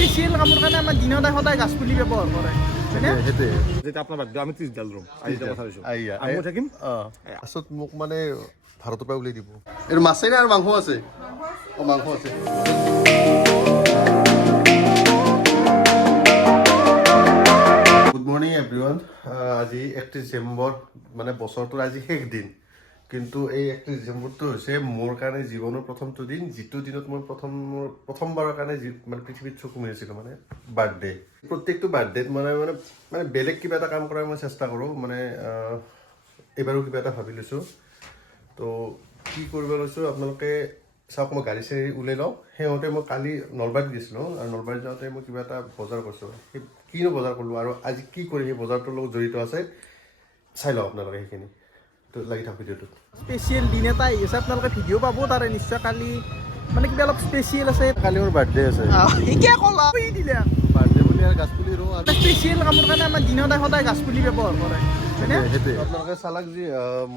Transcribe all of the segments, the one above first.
special কামৰ কাৰণে আমাৰ দিনত সদায় গাছপুলি ব্যৱহাৰ কৰে যেটা আপনাৰ বাদ আমি 30 ডাল ৰুম আই যাব চাইছো আমি থাকিম আসত মোক মানে ভাৰতৰ পৰা উলাই দিব এর মাছ না আর মাংস আছে ও মাংস আছে গুড মর্নিং এভরিওয়ান আজি 31 ডিসেম্বর মানে বছৰটোৰ আজি শেষ দিন কিন্তু এই 31 ডিসেম্বৰটো হৈছে মোৰ কাৰণে জীৱনৰ প্ৰথমটো দিন যিটো দিনত মই প্ৰথমবাৰৰ কাৰণে মানে পৃথিৱীত চকু মেলিছিলোঁ মানে বাৰ্থডে প্ৰত্যেকটো বাৰ্থডেত মানে বেলেগ কিবা এটা কাম কৰাৰ মই চেষ্টা কৰোঁ মানে এবাৰো কিবা এটা ভাবি লৈছোঁ তো কি কৰিব লৈছোঁ আপোনালোকে চাওক মই গাড়ী চাড়ী ওলাই লওঁ সেইমতে মই কালি নলবাৰীত গৈছিলোঁ আৰু নলবাৰীত যাওঁতে মই কিবা এটা বজাৰ কৰিছোঁ সেই কিনো বজাৰ কৰিলোঁ আৰু আজি কি কৰি সেই বজাৰটোৰ লগত জড়িত আছে চাই লওঁ আপোনালোকে সেইখিনি তো লাগি থাক ভিডিঅ'টোত স্পেচিয়েল দিন এটা আহি আছে আপোনালোকে ভিডিঅ' পাব তাৰে নিশ্চয় কালি মানে কিবা অলপ স্পেচিয়েল আছে কালি মোৰ বাৰ্থডে আছে এতিয়া ক'লা দিলে বাৰ্থডে বুলি আৰু গাছপুলি ৰুওঁ আৰু স্পেচিয়েল কামৰ কাৰণে আমাৰ দিনত সদায় গাছপুলি ব্যৱহাৰ কৰে সেইটোৱে আপোনালোকে চালাক যি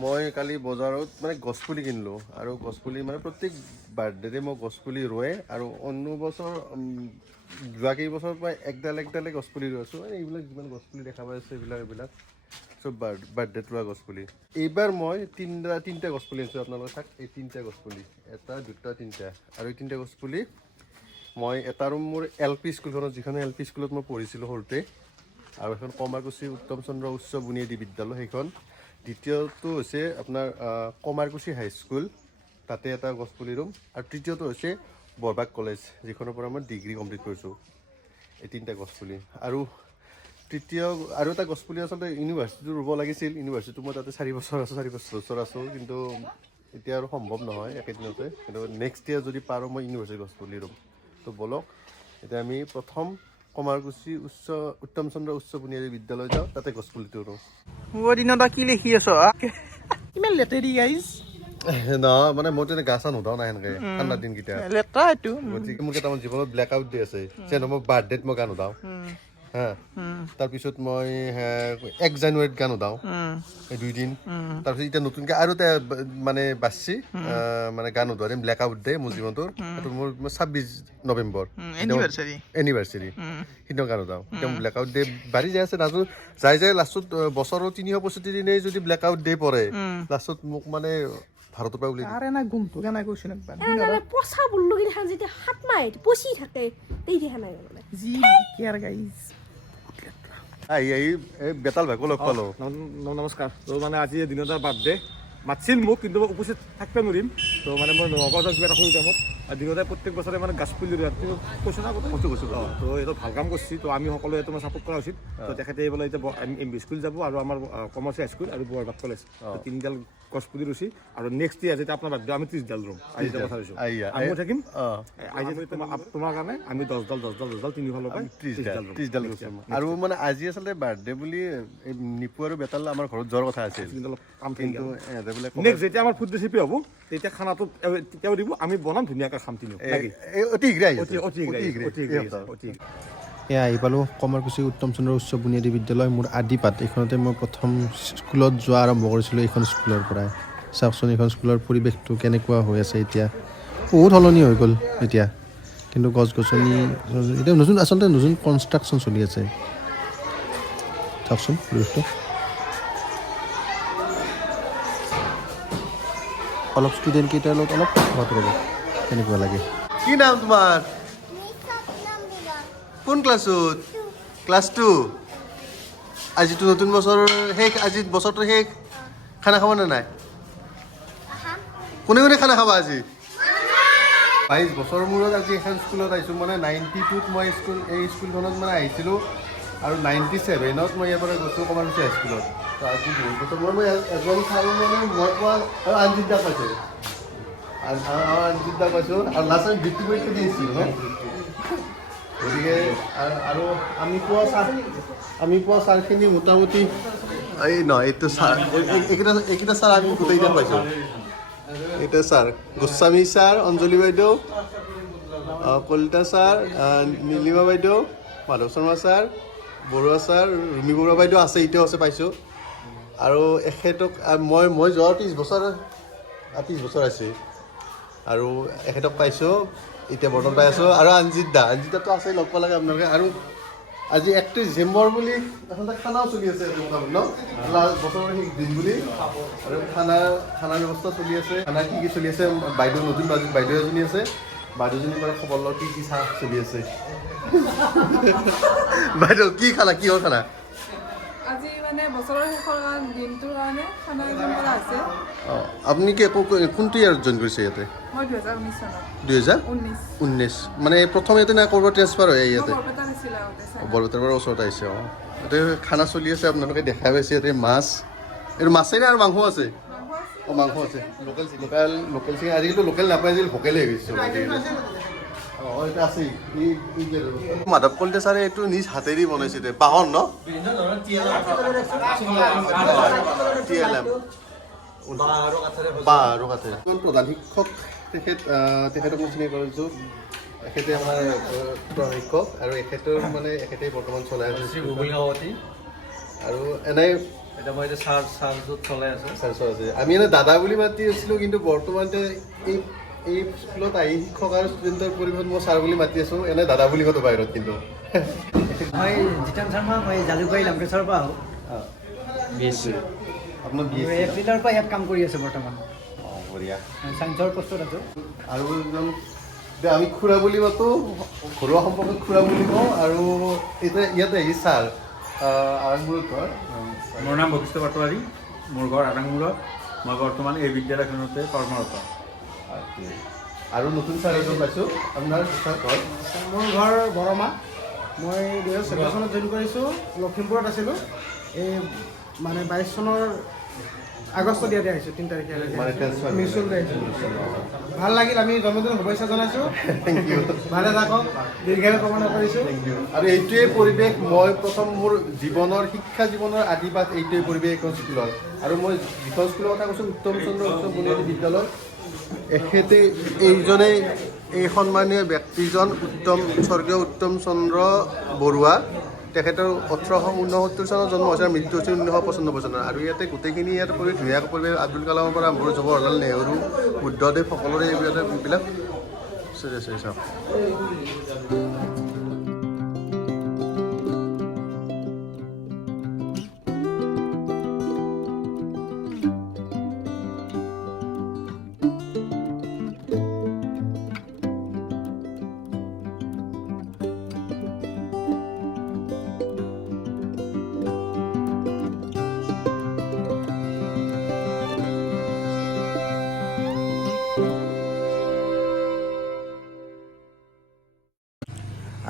মই কালি বজাৰত মানে গছপুলি কিনিলোঁ আৰু গছপুলি মানে প্ৰত্যেক বাৰ্থডেতে মই গছপুলি ৰুৱে আৰু অন্য বছৰ যোৱা কেইবছৰৰ পৰা একডালে গছপুলি ৰুই আছোঁ এইবিলাক যিমান গছপুলি দেখা পাই আছে এইবিলাক চব বাৰ্থডেত ৰোৱা গছপুলি এইবাৰ মই তিনিটা গছপুলি আনিছোঁ আপোনালোকে চাওক এই তিনিটা গছপুলি এটা দুটা তিনিটা আৰু এই তিনিটা গছপুলি মই এটা ৰুম মোৰ LP স্কুলখনত যিখন LP স্কুলত মই পঢ়িছিলোঁ সৰুতে আৰু এখন কমাৰকুছি উত্তম চন্দ্ৰ উচ্চ বুনিয়াদী বিদ্যালয় সেইখন দ্বিতীয়টো হৈছে আপোনাৰ কমাৰকুছি হাইস্কুল তাতে এটা গছপুলি ৰুম আৰু তৃতীয়টো হৈছে বৰবাগ কলেজ যিখনৰ পৰা মই ডিগ্ৰী কমপ্লিট কৰিছোঁ এই তিনিটা গছপুলি আৰু তৃতীয় আৰু এটা গছপুলি আচলতে ইউনিভাৰ্চিটিটো ৰুব লাগিছিল ইউনিভাৰ্চিটিটো মই তাতে 4 বছৰ আছোঁ কিন্তু এতিয়া আৰু সম্ভৱ নহয় একেদিনতে কিন্তু নেক্সট ইয়াৰ যদি পাৰোঁ মই ইউনিভাৰ্চিটি গছপুলি ৰুম তো বলক এতিয়া আমি প্ৰথম কমাৰকুছি উত্তম চন্দ্ৰ উচ্চ বুনিয়াদী বিদ্যালয় যাওঁ তাতে গছপুলিটো ৰুওঁ দিনত কি লিখি আছ ইমান লেটেৰি গাইজ নহয় মানে মই তেনে গা চা নোধাও নাই সেনেকৈ ঠাণ্ডা দিনকেইটা লেতেৰা এইটো গতিকে মোৰ কেইটামান জীৱনত ব্লেক আউট ডে আছে যেন মই বাৰ্থডেত মই গা নোধাওঁ হা তাৰপিছত মই 1 জানুৱাৰীত গান ওদাওঁ এই 2 দিন তাৰপিছত এতিয়া নতুনকৈ আৰু এটা মানে বাচছি মানে গান ওদোৱা দিম ব্লেক আউট ডে মোৰ জীৱনটোৰ এইটো মোৰ 26 নৱেম্বৰ এনিভাৰ্চাৰী সিদিনা গান ওদাওঁ এতিয়া ব্লেক আউট ডে বাঢ়ি যাই আছে নাজো যাই লাষ্টত বছৰৰ 365 দিনেই যদি ব্লেক আউট ডে পৰে লাষ্টত মোক মানে ভাৰতৰ পৰা উলিয়াই আৰে না গুমটো কেনে কৈছ একবাৰ মানে পচা বুল্লু কি দেখান যেতিয়া হাত মাই পচি থাকে তেই দেখা নাই মানে জি কেয়াৰ গাইজ এই বেতাল ভাইকো লগ পালোঁ নমস্কাৰ তো মানে আজি দিনত বাৰ্থডে মাতিছিল মোক কিন্তু মই উপস্থিত থাকিব নোৱাৰিম তো মানে মই নগাঁও কিবা এটা সৰু কামত দিনতে প্ৰত্যেক বছৰে মানে গাছপুলি ৰুই তুমি কৈছোঁ না কৈছোঁ তো এইটো ভাল কাম কৰিছে তো আমি সকলোৱে এইটো ছাপোৰ্ট কৰা উচিত তো তেখেতে এইফালে এতিয়া MB স্কুল যাব আৰু আমাৰ কমাৰ্চ হাইস্কুল আৰু বৰবাগ কলেজ 3ডাল গছপুলি ৰুচি আৰু নেক্সট ইয়াৰ যেতিয়া আপোনাৰ বাৰ্থডে আমি 30 ডাল ৰুম আই যাব চাইছোঁ আমি থাকিম আজি তোমাৰ কাৰণে আমি 10 ডাল তিনিফালৰ পৰা 30 ডাল আৰু মানে আজি আচলতে বাৰ্থডে বুলি নিপু আৰু বেতাল আমাৰ ঘৰত যোৱাৰ কথা আছিল কিন্তু নেক্সট যেতিয়া আমাৰ ফুড ৰেচিপি হ'ব তেতিয়া খানাটো তেতিয়াও দিব আমি বনাম ধুনীয়াকৈ খাম তিনি এয়া আহি পালোঁ কমাৰকুছি উত্তম চন্দ্ৰ উচ্চ বুনিয়াদী বিদ্যালয় মোৰ আদিপাত এইখনতে মই প্ৰথম স্কুলত যোৱা আৰম্ভ কৰিছিলোঁ এইখন স্কুলৰ পৰাই চাওকচোন এইখন স্কুলৰ পৰিৱেশটো কেনেকুৱা হৈ আছে এতিয়া বহুত সলনি হৈ গ'ল এতিয়া কিন্তু গছ গছনি এতিয়া আচলতে নতুন কনষ্ট্ৰাকশ্যন চলি আছে চাওকচোন পৰিৱেশটো অলপ ষ্টুডেণ্ট কেইটাৰ লগত অলপ কথা ক'ব কেনেকুৱা লাগে কি নাম তোমাৰ কোন ক্লাছত ক্লাছ 2 আজিতো নতুন বছৰ শেষ আজি বছৰটো শেষ খানা খাব নে নাই কোনে খানা খাবা আজি 22 বছৰৰ মূৰত আজি এখন স্কুলত আহিছোঁ মানে 92ত মই এই স্কুলখনত মানে আহিছিলোঁ আৰু 97ত মই ইয়াৰ পৰা গৈছোঁ কমাৰকুছি হাইস্কুলত তো আজি বহুত বছৰ মই এজন চালোঁ মানে মই পোৱা আৰু আনজিদা পাইছোঁ আনজিদা পাইছোঁ আৰু লাষ্ট টাইম বৃত্তি পৰীক্ষা দিছিলোঁ গতিকে আৰু আমি পোৱা ছাৰখিনি মোটামুটি এই নহয় এইটো ছাৰ এইকেইটা ছাৰ আমি গোটেইকেইটা পাইছোঁ এইটো ছাৰ গোস্বামী ছাৰ অঞ্জলি বাইদেউ কলিতা ছাৰ নীলিমা বাইদেউ মাধৱ শৰ্মা ছাৰ বৰুৱা ছাৰ ৰুমি বৰুৱা বাইদেউ আছে এতিয়াও আছে পাইছোঁ আৰু এখেতক মই যোৱা 30 বছৰ আছে আৰু এখেতক পাইছোঁ এতিয়া বৰ্তমান পাই আছোঁ আৰু অঞ্জিতাতো আছেই লগ পালাগে আপোনালোকে আৰু আজি 31 ডিচেম্বৰ বুলি আচলতে খানাও চলি আছে মোটামুটি ন বছৰৰ শেষ দিন বুলি আৰু খানাৰ ব্যৱস্থা চলি আছে খানা কি চলি আছে বাইদেউ নতুন বাইদেউ এজনী আছে বাইদেউজনীৰ পৰা খবৰ লওঁ কি চাহ চলি আছে বাইদেউ কি খানা কিহৰ খানা আজি মানে বছৰৰ শেষৰ দিনটোৰ কাৰণে খানা আয়োজন কৰা হৈছে অঁ আপুনি কি কোনটো ইয়াৰত জইন কৰিছে ইয়াতে মই 2019 চনত 2019 মানে প্ৰথম ইয়াতে না ক'ৰবাত ট্ৰেন্সফাৰ হয় ইয়াতে বৰপেটা দিছিল আগতে বৰপেটাৰ পৰা ওচৰত আহিছে অঁ ইয়াতে খানা চলি আছে আপোনালোকে দেখা পাইছে ইয়াতে মাছ এইটো মাছেই নে আৰু মাংস আছে অঁ মাংস আছে লোকেল চিকেন আজিকালিতো লোকেল নাপায় আজিকালি ভোকেলে হৈ গৈছে অঁ এইটো আছেই মাধৱ কলিতা ছাৰে এইটো নিজ হাতেদি বনাইছে বাঁহৰ ন বাঁহ আৰু কাঠেৰে প্ৰধান শিক্ষক তেখেতক মই চিনি কৰিছোঁ এখেতে আমাৰ প্ৰধান শিক্ষক আৰু এখেতৰ মানে এখেতেই বৰ্তমান চলাই আছে আৰু এনেই এতিয়া মই এতিয়া চাৰ্জত চলাই আছোঁ আমি এনে দাদা বুলি মাতি আছিলোঁ কিন্তু বৰ্তমানতে এই স্কুলত আহি শিক্ষক আৰু ষ্টুডেণ্টৰ পৰিৱেশত মই ছাৰ বুলি মাতি আছোঁ এনে দাদা বুলি মাতো বাহিৰত কিন্তু মই জিতেন শৰ্মা মই জালুকবাৰী লংকেশ্বৰৰ পৰা আহোঁ আপোনাৰ এপ্ৰিলৰ পৰা ইয়াত কাম কৰি আছে বৰ্তমান অঁ বঢ়িয়া ছায়েন্সৰ পোষ্টত আছোঁ আৰু একদম আমি খুৰা বুলি মাতো ঘৰুৱা সম্পৰ্কত খুৰা বুলি কওঁ আৰু এতিয়া ইয়াতে আহি ছাৰ আৰাংমূৰত ঘৰ মোৰ নাম বশিষ্ঠ পাটোৱাৰী মোৰ ঘৰ আৰাংমূৰত মই বৰ্তমান এই বিদ্যালয়খনতে কৰ্মৰত আৰু নতুন ছাৰ এজন পাইছোঁ আপোনাৰ ঘৰ মোৰ ঘৰ বৰমা মই 2014 চনত জইন কৰিছোঁ লখিমপুৰত আছিলোঁ এই মানে 22 চনৰ আগষ্ট দিয়াতে আহিছোঁ 3 তাৰিখে মিউচুৱেল আহিছোঁ ভাল লাগিল আমি জন্মদিন শুভেচ্ছা জনাইছোঁ থেংক ইউ ভালে থাকক দীৰ্ঘায়ু কামনা কৰিছোঁ আৰু এইটোৱে পৰিৱেশ মই প্ৰথম মোৰ শিক্ষা জীৱনৰ আদিপাঠ এইটোৱে পৰিৱেশ এখন স্কুলৰ আৰু মই যিখন স্কুলৰ কথা কৈছোঁ উত্তম চন্দ্ৰ উচ্চ বুনিয়াদী বিদ্যালয় এখেতে এইজনেই এই সন্মানীয় ব্যক্তিজন স্বৰ্গীয় উত্তম চন্দ্ৰ বৰুৱা তেখেতৰ 1869 চনত জন্ম হৈছে আৰু মৃত্যু হৈছিল 1995 চনত আৰু ইয়াতে গোটেইখিনি ইয়াত ধুনীয়াকৈ পৰিৱেশ আব্দুল কালামৰ পৰা আৰম্ভ কৰি জৱাহৰলাল নেহৰু বুদ্ধদেৱ সকলোৰে এইবিলাক চাওক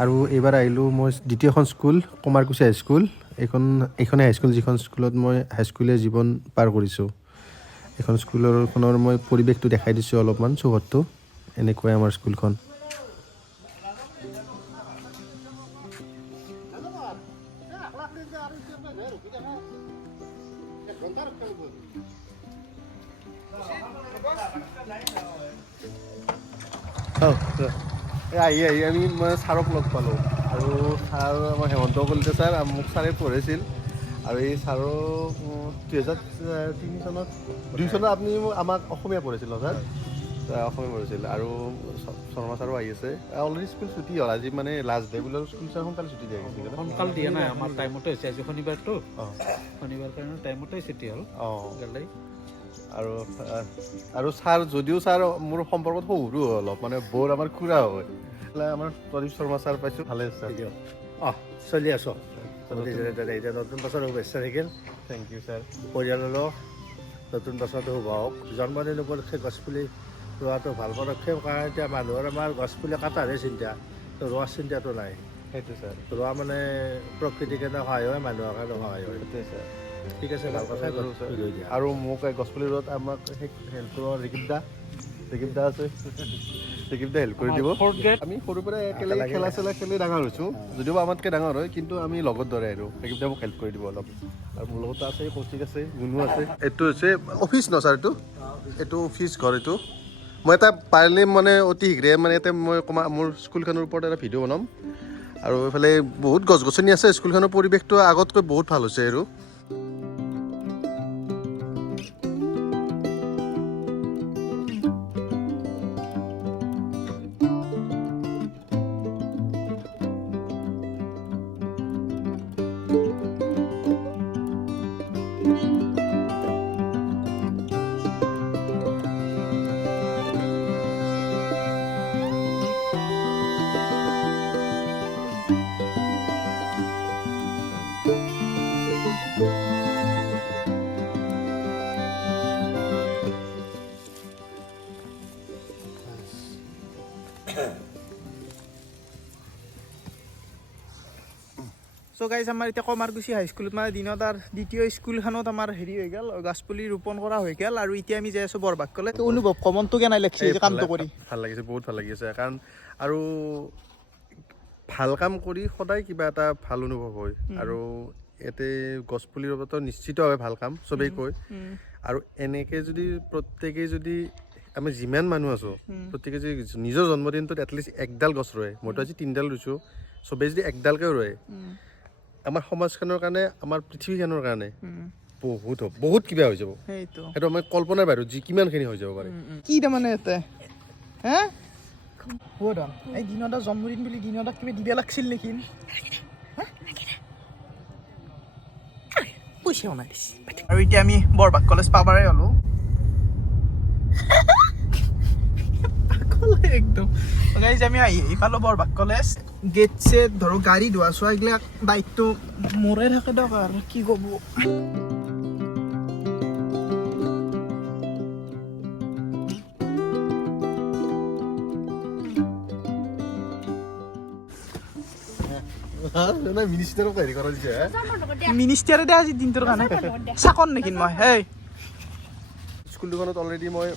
আৰু এইবাৰ আহিলোঁ মই দ্বিতীয়খন স্কুল কমাৰকুছি হাইস্কুল এইখনেই হাইস্কুল যিখন স্কুলত মই হাইস্কুলীয়া জীৱন পাৰ কৰিছোঁ এইখন স্কুলখনৰ মই পৰিৱেশটো দেখাই দিছোঁ অলপমান চৌহদটো এনেকুৱাই আমাৰ স্কুলখন আহি আমি মই ছাৰক লগ পালোঁ আৰু ছাৰ আমাৰ হেমন্ত কলিতা ছাৰ মোক ছাৰে পঢ়াইছিল আৰু এই ছাৰো 2003 চনত 2 চনত আপুনি আমাক অসমীয়া পঢ়াইছিল ন ছাৰ অসমীয়া পঢ়াইছিল আৰু শৰ্মা ছাৰো আহি আছে অলৰেডি স্কুল ছুটি হ'ল আজি মানে লাষ্ট ডে বুলি স্কুল ছাৰ সোনকালে ছুটি দিয়া গৈছিল সোনকাল দিয়া নাই আমাৰ টাইমতে হৈছে আজি শনিবাৰটো শনিবাৰ কাৰণে টাইমতে ছুটি হ'ল গ'লেই আৰু ছাৰ যদিও ছাৰ মোৰ সম্পৰ্কত সৰু অলপ মানে বৰ আমাৰ খুৰা হয় আমাৰ প্ৰদীপ শৰ্মা ছাৰ পাইছোঁ ভালে আছে চলি আছোঁ এতিয়া নতুন বছৰ শুভেচ্ছা থাকিল থেংক ইউ ছাৰ পৰিয়াললৈ নতুন বছৰটো শুভ হওক জন্মদিন উপলক্ষে গছপুলি ৰোৱাটো ভাল পদক্ষেপ কাৰণ এতিয়া মানুহৰ আমাৰ গছপুলি কটাৰহে চিন্তা ৰোৱাৰ চিন্তাটো নাই সেইটো ছাৰ ৰোৱা মানে প্ৰকৃতিৰ কাৰণে সহায় হয় মানুহৰ কাৰণে সহায় হয় সেইটোৱে ছাৰ ঠিক আছে ভাল কথাই আৰু মোক গছপুলি ৰোৱাত আমাক হেল্প কৰিব ৰিকিবদা আছে ৰিকিবদা হেল্প কৰি দিব আমি সৰুৰ পৰা একেলগে খেলা চেলা খেলি ডাঙৰ হৈছোঁ যদিও আমাতকৈ ডাঙৰ হয় কিন্তু আমি লগত দৰে আৰু ৰিকিবদা মোক হেল্প কৰি দিব অলপ আৰু মোৰ লগতো আছে কৌশিক আছে গুণু আছে এইটো হৈছে অফিচ ন ছাৰ এইটো অফিচ ঘৰ এইটো মই এটা পাৰিলে মানে অতি শীঘ্ৰে মানে ইয়াতে মই মোৰ স্কুলখনৰ ওপৰত এটা ভিডিঅ' বনাম আৰু এইফালে বহুত গছ গছনি আছে স্কুলখনৰ পৰিৱেশটো আগতকৈ বহুত ভাল হৈছে আৰু চ' গাইজ আমাৰ এতিয়া কমাৰকুছি হাইস্কুলত মানে দিনত আৰু দ্বিতীয় স্কুলখনত আমাৰ হেৰি হৈ গ'ল গছপুলি ৰোপণ কৰা হৈ গ'ল আৰু এতিয়া আমি যাই আছোঁ বৰবাগ কলেজ অনুভৱ কমনটো কেনে লাগিছে যে কামটো কৰি ভাল লাগিছে বহুত ভাল লাগিছে কাৰণ আৰু ভাল কাম কৰি সদায় কিবা এটা ভাল অনুভৱ হয় আৰু ইয়াতে গছপুলি ৰোৱাটো নিশ্চিতভাৱে ভাল কাম চবেই কয় আৰু এনেকৈ যদি প্ৰত্যেকেই যদি আমি যিমান মানুহ আছোঁ প্ৰত্যেকে যদি নিজৰ জন্মদিনটোত এটলিষ্ট একডাল গছ ৰোৱে মইতো আজি 3ডাল ৰুইছোঁ চবেই যদি একডালকৈ ৰোৱে আমাৰ সমাজখনৰ কাৰণে আমাৰ পৃথিৱীখনৰ কাৰণে বহুত কিবা হৈ যাব সেইটো আমাৰ কল্পনাৰ বাহিৰত যি কিমানখিনি হৈ যাব পাৰে কি তাৰমানে ইয়াতে হে এই দিনত জন্মদিন বুলি দিনত কিবা দিব লাগিছিল নেকি পইচা নাই আৰু এতিয়া আমি বৰবাগ কলেজ পাবাৰে হ'লো একদম গাইজ আমি আহি পালো বৰবাগ কলেজ গেট চেট ধৰক গাড়ী ধোৱা চোৱা এইবিলাক দায়িত্ব মোৰে থাকে দিয়ক আৰু কি ক'ব মিনিষ্টাৰে আজি দিনটোৰ কাৰণে চাকন নেকি মই হেই স্কুল দুখনত অলৰেডি মই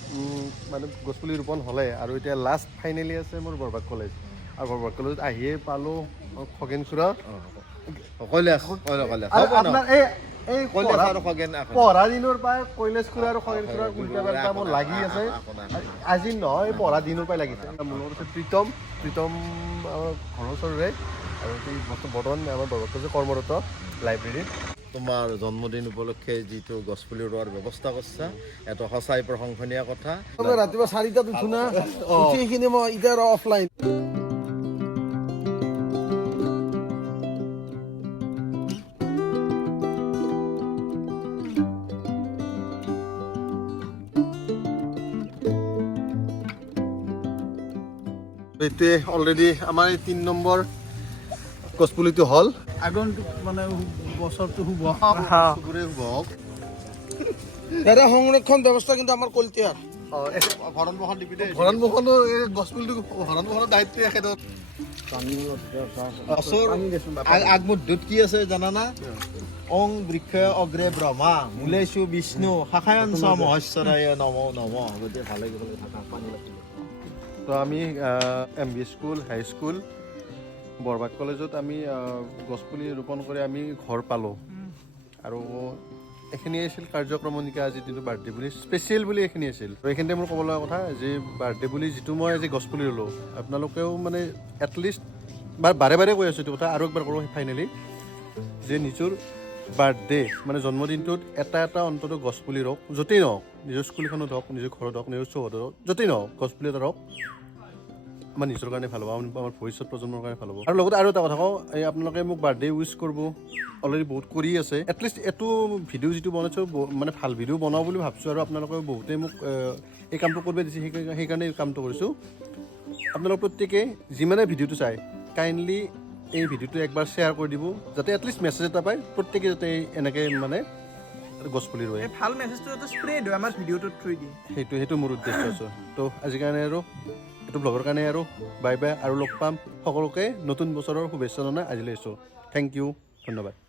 মানে গছপুলি ৰোপণ হ'লে আৰু এতিয়া লাষ্ট ফাইনেলি আছে মোৰ বৰবাগ কলেজ আৰু বৰবাগ কলেজত আহিয়ে পালোঁ খগেন খুৰা পঢ়া দিনৰ পৰাই কৈলাশ খুৰা আৰু খগেন খুৰাৰ উল্টা পাল্টা মোৰ লাগি আছে আজি নহয় পঢ়া দিনৰ পৰাই লাগিছে মোৰ লগত আছে প্ৰীতম আমাৰ ঘৰৰ ওচৰৰে আৰু বৰ্তমান আমাৰ বৰবাগ কলেজত কৰ্মৰত লাইব্ৰেৰীত তোমাৰ জন্মদিন উপলক্ষে যিটো গছপুলি ৰোৱাৰ ব্যৱস্থা কৰিছা এটা সঁচাই প্ৰশংসনীয় কথা ৰাতিপুৱা 4টাত উঠো না উঠি সেইখিনি মই এতিয়া আৰু অফলাইন এইটোৱে অলৰেডি আমাৰ এই 3 নম্বৰ গছপুলিটো হ'ল আগন্তুক মানে বছৰটো শুভ চবৰে শুভ হওক ইয়াৰে সংৰক্ষণ ব্যৱস্থা কিন্তু আমাৰ কলতিয়াৰ ভৰণ পোষণৰ এই গছপুলিটো ভৰণ পোষণৰ দায়িত্ব এখেতৰ আগমুদ্ধত কি আছে জানানা অং বৃক্ষ অগ্ৰে ব্ৰহ্মা মূলেষু বিষ্ণু শাখায়ঞ্চ মহেশ্বৰায় নমো নমঃ গতিকে ভালে থাকা পানী লাগিব তো আমি MB স্কুল হাই স্কুল বৰবাগ কলেজত আমি গছপুলি ৰোপণ কৰি আমি ঘৰ পালোঁ আৰু এইখিনি আছিল কাৰ্যক্ৰমণিকা আজি দিনটো বাৰ্থডে বুলি স্পেচিয়েল বুলি এইখিনি আছিল আৰু এইখিনিতে মোৰ ক'ব লগা কথা যে বাৰ্থডে বুলি যিটো মই আজি গছপুলি ৰুলোঁ আপোনালোকেও মানে এটলিষ্ট বাৰে বাৰে কৈ আছোঁ এইটো কথা আৰু একবাৰ কৰোঁ ফাইনেলি যে নিজৰ বাৰ্থডে মানে জন্মদিনটোত এটা অন্তত গছপুলি ৰওক য'তেই নহওক নিজৰ স্কুলখনত হওক নিজৰ ঘৰত হওক নিজৰ চৌহদত হওক য'তেই নহওক গছপুলি এটা ৰওক আমাৰ নিজৰ কাৰণে ভাল হ'ব আমাৰ ভৱিষ্যত প্ৰজন্মৰ কাৰণে ভাল হ'ব আৰু লগতে আৰু এটা কথা কওঁ এই আপোনালোকে মোক বাৰ্থডে উইচ কৰিব অলৰেডি বহুত কৰি আছে এটলিষ্ট এইটো ভিডিঅ' যিটো বনাইছোঁ মানে ভাল ভিডিঅ' বনাওঁ বুলি ভাবিছোঁ আৰু আপোনালোকে বহুতেই মোক এই কামটো কৰিব দিছে সেইকাৰণে এই কামটো কৰিছোঁ আপোনালোক প্ৰত্যেকে যিমানে ভিডিঅ'টো চাই কাইণ্ডলি এই ভিডিঅ'টো একবাৰ শ্বেয়াৰ কৰি দিব যাতে এটলিষ্ট মেছেজ এটা পায় প্ৰত্যেকে যাতে এনেকৈ মানে গছপুলি ৰোৱে ভাল মেছেজটো যাতে স্প্ৰেড হয় আমাৰ ভিডিঅ'টোৰ থ্ৰু দি সেইটো মোৰ উদ্দেশ্য আছে তো আজিৰ কাৰণে আৰু এইটো ব্লগৰ কাৰণে আৰু বাই বাই আৰু লগ পাম সকলোকে নতুন বছৰৰ শুভেচ্ছা জনাই আজিলৈ আছোঁ থেংক ইউ ধন্যবাদ